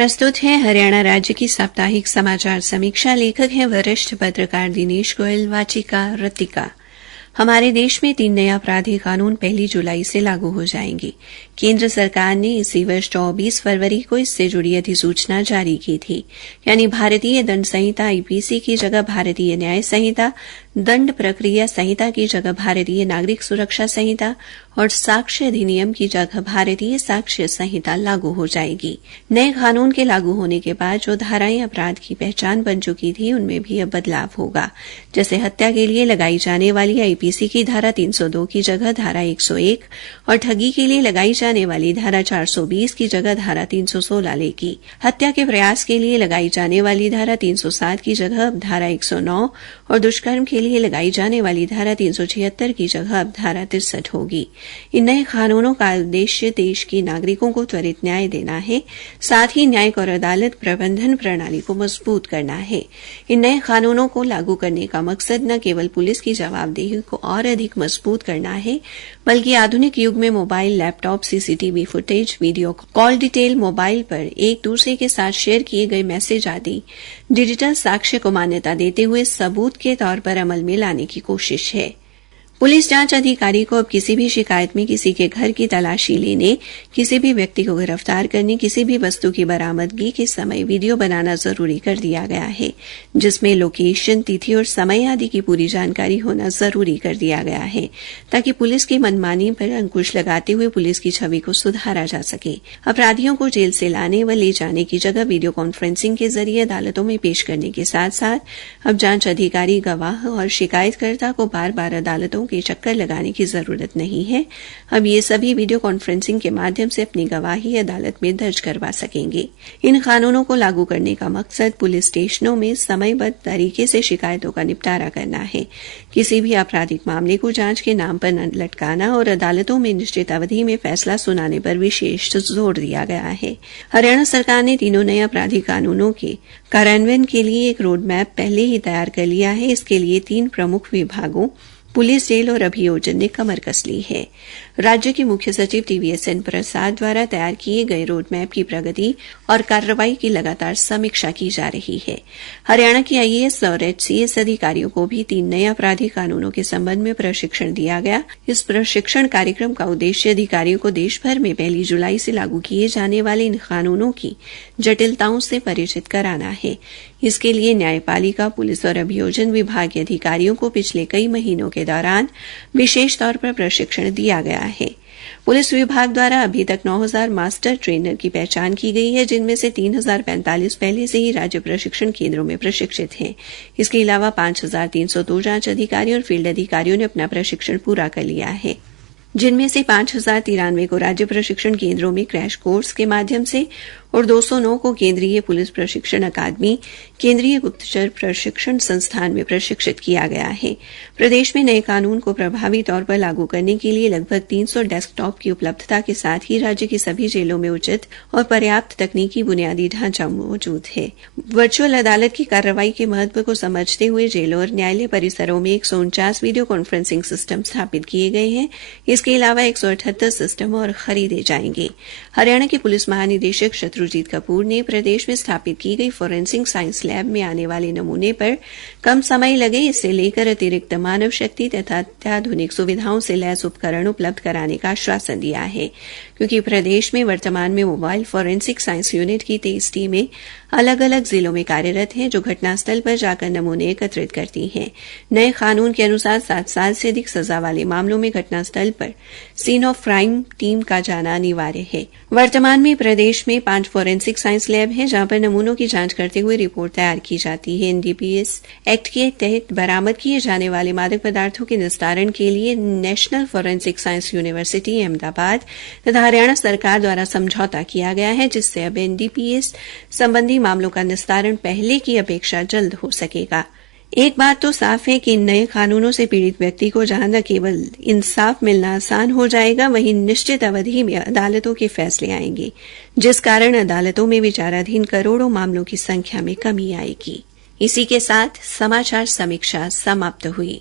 प्रस्तुत है हरियाणा राज्य की साप्ताहिक समाचार समीक्षा। लेखक हैं वरिष्ठ पत्रकार दिनेश गोयल, वाचिका रतिका। हमारे देश में 3 नए आपराधिक कानून 1 जुलाई से लागू हो जाएंगे। केंद्र सरकार ने इसी वर्ष 24 फरवरी को इससे जुड़ी अधिसूचना जारी की थी। यानी भारतीय दंड संहिता आईपीसी की जगह भारतीय न्याय संहिता, दंड प्रक्रिया संहिता की जगह भारतीय नागरिक सुरक्षा संहिता और साक्ष्य अधिनियम की जगह भारतीय साक्ष्य संहिता लागू हो जाएगी। नए कानून के लागू होने के बाद जो धाराएं अपराध की पहचान बन चुकी थी उनमें भी अब बदलाव होगा। जैसे हत्या के लिए लगाई जाने वाली आईपीसी की धारा 302 की जगह धारा 101 और ठगी के लिए लगाई जाने वाली धारा 420 की जगह धारा 316 लेगी। हत्या के प्रयास के लिए लगाई जाने वाली धारा 307 की जगह अब धारा 109 और दुष्कर्म के लिए लगाई जाने वाली धारा 376 की जगह अब धारा 63 होगी। इन नए कानूनों का उद्देश्य देश के नागरिकों को त्वरित न्याय देना है, साथ ही न्यायिक और अदालत प्रबंधन प्रणाली को मजबूत करना है। इन नए कानूनों को लागू करने का मकसद न केवल पुलिस की जवाबदेही को और अधिक मजबूत करना है, बल्कि आधुनिक युग में mobile, laptop, CCTV footage, video call detail, mobile पर एक दूसरे के साथ शेयर किए गए मैसेज आदि डिजिटल साक्ष्य को मान्यता देते हुए सबूत के तौर पर अमल में लाने की कोशिश है। पुलिस जांच अधिकारी को अब किसी भी शिकायत में किसी के घर की तलाशी लेने, किसी भी व्यक्ति को गिरफ्तार करने, किसी भी वस्तु की बरामदगी के समय वीडियो बनाना जरूरी कर दिया गया है, जिसमें लोकेशन, तिथि और समय आदि की पूरी जानकारी होना जरूरी कर दिया गया है, ताकि पुलिस की मनमानी पर अंकुश लगाते हुए पुलिस की छवि को सुधारा जा सके। अपराधियों को जेल से लाने व ले जाने की जगह वीडियो कॉन्फ्रेंसिंग के जरिए अदालतों में पेश करने के साथ साथ अब जांच अधिकारी, गवाह और शिकायतकर्ता को बार बार अदालतों के चक्कर लगाने की जरूरत नहीं है। अब ये सभी वीडियो कॉन्फ्रेंसिंग के माध्यम से अपनी गवाही अदालत में दर्ज करवा सकेंगे। इन कानूनों को लागू करने का मकसद पुलिस स्टेशनों में समयबद्ध तरीके से शिकायतों का निपटारा करना है, किसी भी आपराधिक मामले को जांच के नाम पर न लटकाना और अदालतों में निश्चित अवधि में फैसला सुनाने पर विशेष जोर दिया गया है। हरियाणा सरकार ने तीनों नए आपराधिक कानूनों के कार्यान्वयन के लिए एक रोड मैप पहले ही तैयार कर लिया है। इसके लिए 3 प्रमुख विभागों पुलिस, जेल और अभियोजन ने कमर कस ली है। राज्य के मुख्य सचिव TVSN प्रसाद द्वारा तैयार किए गए रोड मैप की प्रगति और कार्रवाई की लगातार समीक्षा की जा रही है। हरियाणा के IAS और HCS अधिकारियों को भी 3 नए आपराधिक कानूनों के संबंध में प्रशिक्षण दिया गया। इस प्रशिक्षण कार्यक्रम का उद्देश्य अधिकारियों को देश भर में 1 जुलाई से लागू किए जाने वाले इन कानूनों की जटिलताओं से परिचित कराना है। इसके लिए न्यायपालिका, पुलिस और अभियोजन विभाग के अधिकारियों को पिछले कई महीनों के दौरान विशेष तौर पर प्रशिक्षण दिया गया है। पुलिस विभाग द्वारा अभी तक 9000 मास्टर ट्रेनर की पहचान की गई है, जिनमें से 3045 पहले से ही राज्य प्रशिक्षण केंद्रों में प्रशिक्षित हैं। इसके अलावा 5302 जांच अधिकारी और फील्ड अधिकारियों ने अपना प्रशिक्षण पूरा कर लिया है, जिनमें से 5093 को राज्य प्रशिक्षण केंद्रों में क्रैश कोर्स के माध्यम से और 209 को केंद्रीय पुलिस प्रशिक्षण अकादमी, केंद्रीय गुप्तचर प्रशिक्षण संस्थान में प्रशिक्षित किया गया है। प्रदेश में नए कानून को प्रभावी तौर पर लागू करने के लिए लगभग 300 डेस्कटॉप की उपलब्धता के साथ ही राज्य की सभी जेलों में उचित और पर्याप्त तकनीकी बुनियादी ढांचा मौजूद है। वर्चुअल अदालत की कार्रवाई के महत्व को समझते हुए जेलों और न्यायालय परिसरों में 149 वीडियो कॉन्फ्रेंसिंग सिस्टम स्थापित किए गए हैं। इसके अलावा 178 सिस्टम और खरीदे जाएंगे। हरियाणा के पुलिस महानिदेशक शत्रुजीत कपूर ने प्रदेश में स्थापित की गई फोरेंसिक साइंस लैब में आने वाले नमूने पर कम समय लगे, इससे लेकर अतिरिक्त मानव शक्ति तथा अत्याधुनिक सुविधाओं से लैस उपकरण उपलब्ध कराने का आश्वासन दिया है, क्योंकि प्रदेश में वर्तमान में मोबाइल फोरेंसिक साइंस यूनिट की 23 टीमें अलग अलग जिलों में कार्यरत हैं, जो घटनास्थल पर जाकर नमूने एकत्रित करती हैं। नए कानून के अनुसार 7 साल से अधिक सजा वाले मामलों में घटनास्थल पर सीन ऑफ क्राइम टीम का जाना अनिवार्य है। वर्तमान में प्रदेश में 5 फोरेंसिक साइंस लैब हैं, जहां पर नमूनों की जांच करते हुए रिपोर्ट तैयार की जाती है। NDPS एक्ट के तहत बरामद किए जाने वाले मादक पदार्थों के निस्तारण के लिए national forensic science university Ahmedabad तथा हरियाणा सरकार द्वारा समझौता किया गया है, जिससे अब NDPS संबंधी मामलों का निस्तारण पहले की अपेक्षा जल्द हो सकेगा। एक बात तो साफ है कि इन नए कानूनों से पीड़ित व्यक्ति को जहां न केवल इंसाफ मिलना आसान हो जाएगा, वहीं निश्चित अवधि में अदालतों के फैसले आएंगे, जिस कारण अदालतों में विचाराधीन करोड़ों मामलों की संख्या में कमी आएगी। इसी के साथ समाचार समीक्षा समाप्त हुई।